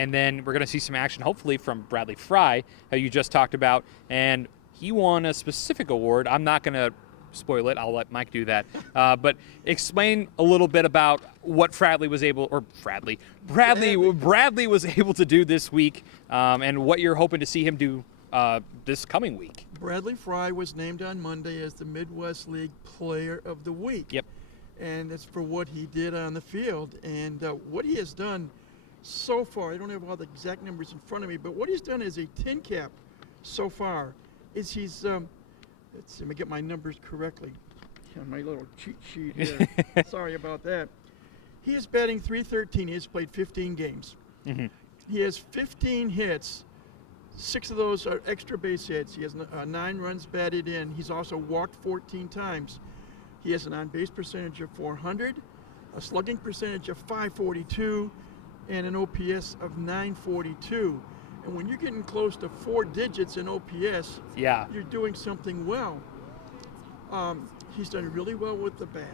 And then we're going to see some action, hopefully, from Bradley Fry, who you just talked about. And he won a specific award. I'm not going to spoil it. I'll let Mike do that. But explain a little bit about what Bradley was able to do this week, and what you're hoping to see him do this coming week. Bradley Fry was named on Monday as the Midwest League Player of the Week. Yep. And it's for what he did on the field. And what he has done so far, I don't have all the exact numbers in front of me, but what he's done as a tin cap so far is he's, let's see, let me get my numbers correctly on my little cheat sheet here. Sorry about that. He is batting .313. He has played 15 games. Mm-hmm. He has 15 hits. 6 of those are extra base hits. He has 9 runs batted in. He's also walked 14 times. He has an on-base percentage of .400, a slugging percentage of .542, and an OPS of .942. And when you're getting close to 4 digits in OPS, yeah, you're doing something well. He's done really well with the bat.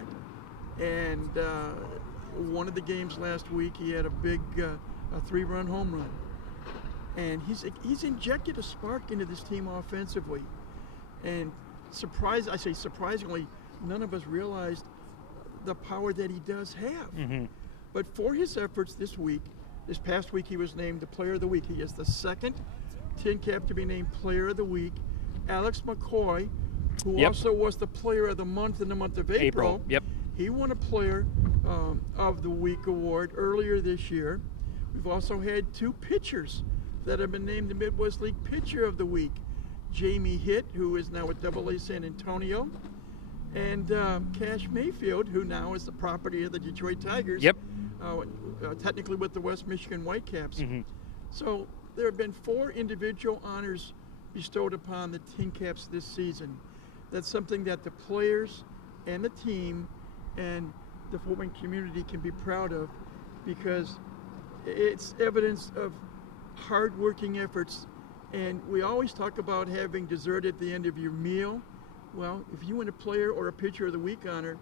And one of the games last week, he had a big 3-run home run. And he's injected a spark into this team offensively. And surprisingly, none of us realized the power that he does have. Mm-hmm. But for his efforts this past week, he was named the Player of the Week. He is the second tin cap to be named Player of the Week. Alex McCoy, who also was the Player of the Month in the month of April. Yep. He won a Player of the Week award earlier this year. We've also had 2 pitchers that have been named the Midwest League Pitcher of the Week. Jamie Hitt, who is now at AA San Antonio, and Cash Mayfield, who now is the property of the Detroit Tigers. Yep. Technically with the West Michigan Whitecaps. Mm-hmm. So there have been 4 individual honors bestowed upon the Tin Caps this season. That's something that the players and the team and the Fort Wayne community can be proud of, because it's evidence of hard-working efforts. And we always talk about having dessert at the end of your meal. Well, if you win a Player or a Pitcher of the Week honor,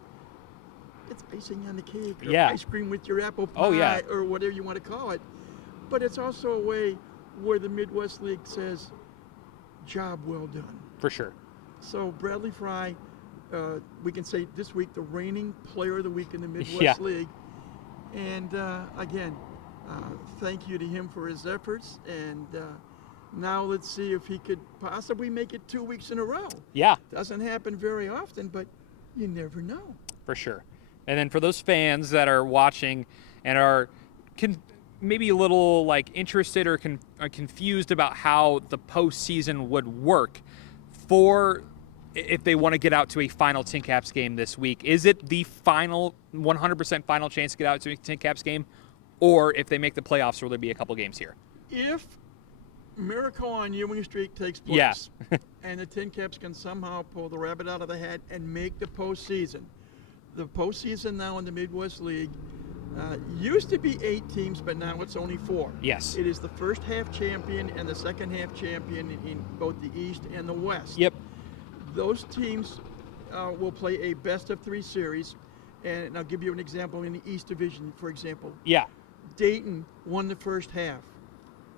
it's icing on the cake, or ice cream with your apple pie, or whatever you want to call it. But it's also a way where the Midwest League says, job well done. For sure. So Bradley Fry, we can say this week, the reigning Player of the Week in the Midwest League. And again, thank you to him for his efforts. And now let's see if he could possibly make it 2 weeks in a row. Yeah. Doesn't happen very often, but you never know. For sure. And then for those fans that are watching and are maybe a little interested or confused about how the postseason would work if they want to get out to a final Tin Caps game this week, is it the final 100% final chance to get out to a Tin Caps game, or if they make the playoffs, will there be a couple games here? If Miracle on Ewing Street takes place, and the Tin Caps can somehow pull the rabbit out of the hat and make the postseason. The postseason now in the Midwest League used to be 8 teams, but now it's only 4. Yes. It is the first half champion and the second half champion in both the East and the West. Yep. Those teams will play a best-of-3 series, and I'll give you an example in the East Division, for example. Yeah. Dayton won the first half.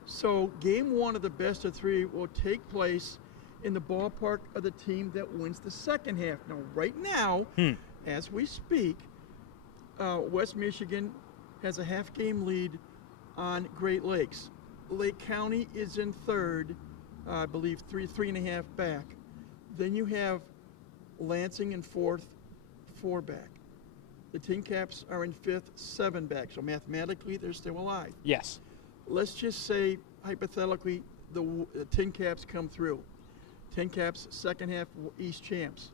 So game 1 of the best-of-3 will take place in the ballpark of the team that wins the second half. Now, right now, as we speak, West Michigan has a half-game lead on Great Lakes. Lake County is in third, I believe 3.5 back. Then you have Lansing in fourth, 4 back. The Tin Caps are in fifth, 7 back. So mathematically, they're still alive. Yes. Let's just say, hypothetically, the Tin Caps come through. Tin Caps, second half East champs.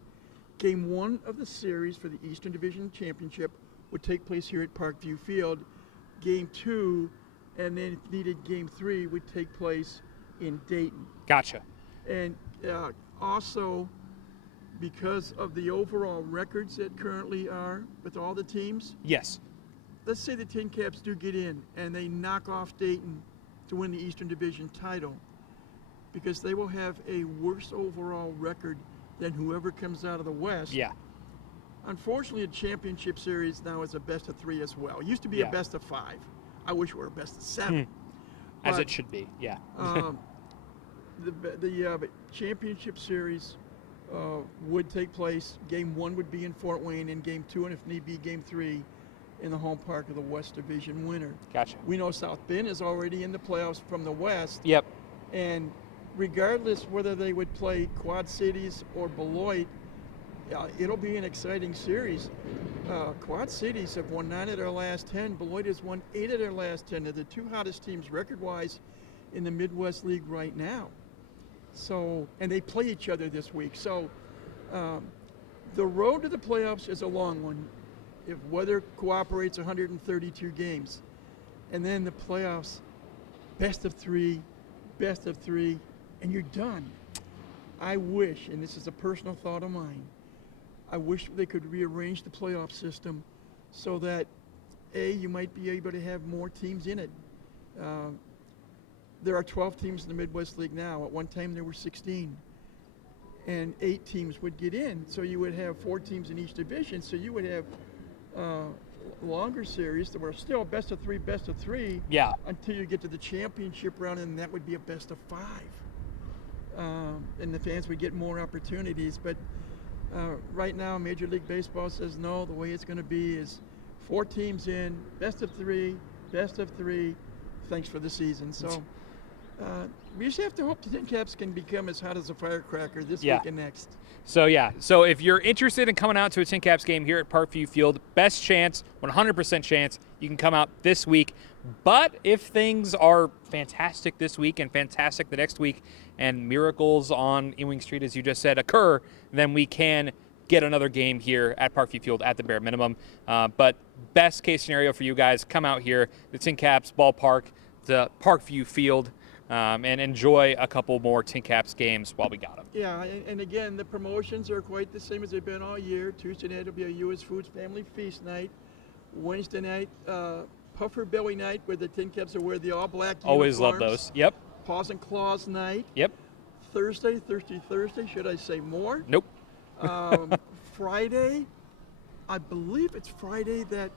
Game 1 of the series for the Eastern Division Championship would take place here at Parkview Field. Game 2, and then if needed, Game 3 would take place in Dayton. Gotcha. And also, because of the overall records that currently are with all the teams. Yes. Let's say the Tin Caps do get in and they knock off Dayton to win the Eastern Division title, because they will have a worse overall record than whoever comes out of the West. Yeah. Unfortunately, a championship series now is a best-of-3 as well. It used to be a best-of-5. I wish it were a best-of-7. As But, it should be, yeah. The championship series would take place. Game 1 would be in Fort Wayne, and Game 2, and if need be, Game 3 in the home park of the West Division winner. Gotcha. We know South Bend is already in the playoffs from the West. Yep. And regardless whether they would play Quad Cities or Beloit, it'll be an exciting series. Quad Cities have won 9 of their last 10. Beloit has won 8 of their last 10. They're the two hottest teams record-wise in the Midwest League right now. So, and they play each other this week. So, the road to the playoffs is a long one if weather cooperates. 132 games, and then the playoffs, best of 3, and you're done. I wish, and this is a personal thought of mine, I wish they could rearrange the playoff system so that, you might be able to have more teams in it. There are 12 teams in the Midwest League now. At one time there were 16. And 8 teams would get in. So you would have 4 teams in each division. So you would have longer series that were still best of 3, Yeah. until you get to the championship round, and that would be a best of 5. And the fans would get more opportunities. But right now, Major League Baseball says no, the way it's going to be is 4 teams in, best of 3, thanks for the season. So we just have to hope the Tin Caps can become as hot as a firecracker this week and next. So if you're interested in coming out to a Tin Caps game here at Parkview Field, best chance, 100% chance, you can come out this week. But if things are fantastic this week and fantastic the next week, and miracles on Ewing Street, as you just said, occur, then we can get another game here at Parkview Field at the bare minimum. But best case scenario for you guys, come out here, the Tin Caps ballpark, the Parkview Field, and enjoy a couple more Tin Caps games while we got them. Yeah, and again, the promotions are quite the same as they've been all year. Tuesday night will be a U.S. Foods Family Feast night. Wednesday night, Puffer Belly night, where the Tin Caps will wear the all-black uniforms. Always love those. Yep. Paws and Claws night. Yep. Thursday, should I say more? Nope. Friday, I believe it's Friday that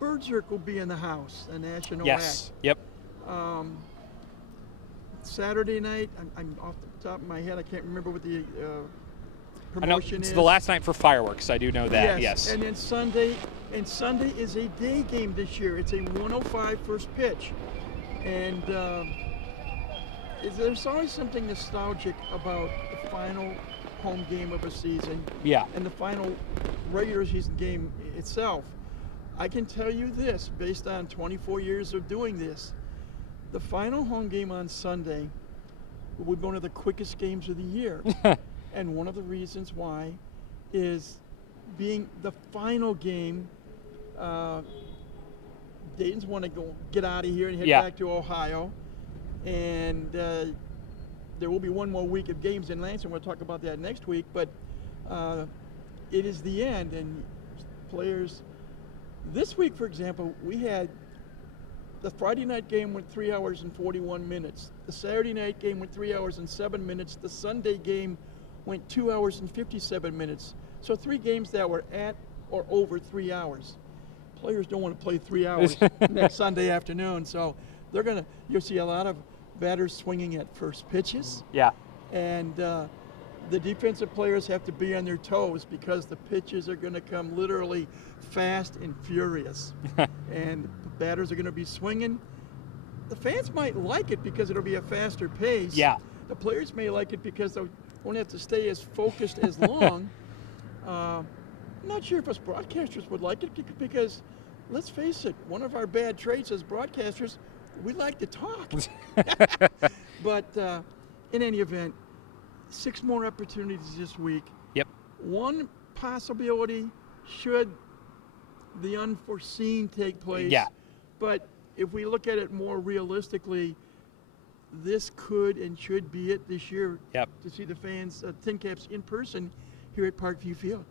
Birdzirk will be in the house, a national Yes. act. Yep. Saturday night, I'm off the top of my head, I can't remember what the I know promotion it's is. the last night for fireworks. I do know that. Yes. And then Sunday is a day game this year. It's a 1:05 first pitch, and there's always something nostalgic about the final home game of a season. Yeah. And the final regular season game itself. I can tell you this, based on 24 years of doing this, the final home game on Sunday will be one of the quickest games of the year. And one of the reasons why is being the final game. Dayton's want to get out of here and head back to Ohio. And there will be one more week of games in Lansing. We'll talk about that next week. But it is the end. And players, this week, for example, we had the Friday night game went 3 hours and 41 minutes. The Saturday night game went 3 hours and 7 minutes. The Sunday game went 2 hours and 57 minutes. So 3 games that were at or over 3 hours. Players don't want to play 3 hours next Sunday afternoon. So you'll see a lot of batters swinging at first pitches. Yeah. And the defensive players have to be on their toes because the pitches are going to come literally fast and furious. And the batters are going to be swinging. The fans might like it because it'll be a faster pace. Yeah. The players may like it because they won't have to stay as focused as long. I'm not sure if us broadcasters would like it because, let's face it, one of our bad traits as broadcasters, we like to talk. But in any event, 6 more opportunities this week. Yep. One possibility should the unforeseen take place. Yeah. But if we look at it more realistically, this could and should be it this year. Yep. To see the fans, Tin Caps in person here at Parkview Field.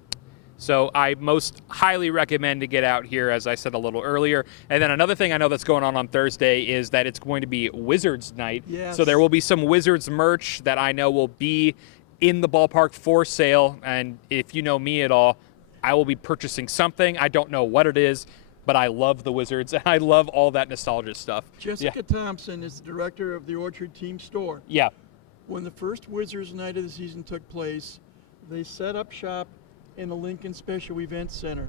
So I most highly recommend to get out here, as I said a little earlier. And then another thing I know that's going on Thursday is that it's going to be Wizards night. Yes. So there will be some Wizards merch that I know will be in the ballpark for sale. And if you know me at all, I will be purchasing something. I don't know what it is. but I love the Wizards, and I love all that nostalgia stuff. Jessica Thompson is the director of the Orchard Team Store. Yeah. When the first Wizards night of the season took place, they set up shop in the Lincoln Special Events Center,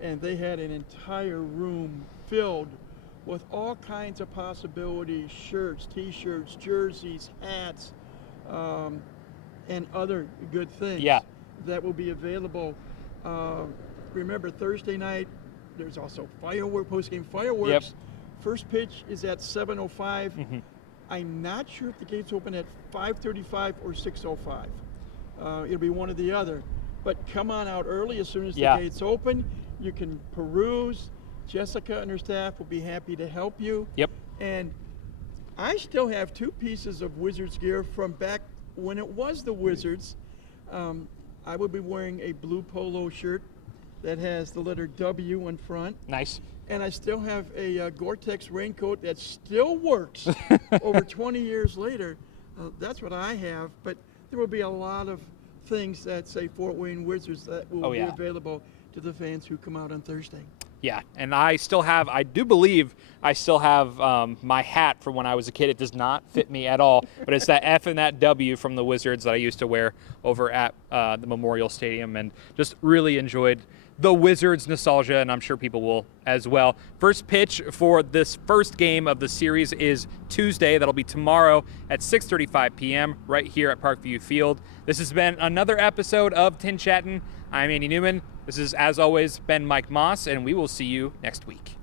and they had an entire room filled with all kinds of possibilities, shirts, t-shirts, jerseys, hats, and other good things that will be available. Remember, Thursday night, there's also post-game fireworks. Yep. First pitch is at 7:05. I'm not sure if the gates open at 5:35 or 6:05. It'll be one or the other. But come on out early as soon as the gates open. You can peruse. Jessica and her staff will be happy to help you. Yep. And I still have 2 pieces of Wizards gear from back when it was the Wizards. I will be wearing a blue polo shirt that has the letter W in front. Nice. And I still have a Gore-Tex raincoat that still works over 20 years later. That's what I have. But there will be a lot of things that say Fort Wayne Wizards that will be available to the fans who come out on Thursday. Yeah, and I do believe I still have my hat from when I was a kid. It does not fit me at all, but it's that F and that W from the Wizards that I used to wear over at the Memorial Stadium, and just really enjoyed the Wizards nostalgia, and I'm sure people will as well. First pitch for this first game of the series is Tuesday. That'll be tomorrow at 6:35 p.m. right here at Parkview Field. This has been another episode of TinChattin. I'm Andy Newman. This is, as always, been Mike Moss, and we will see you next week.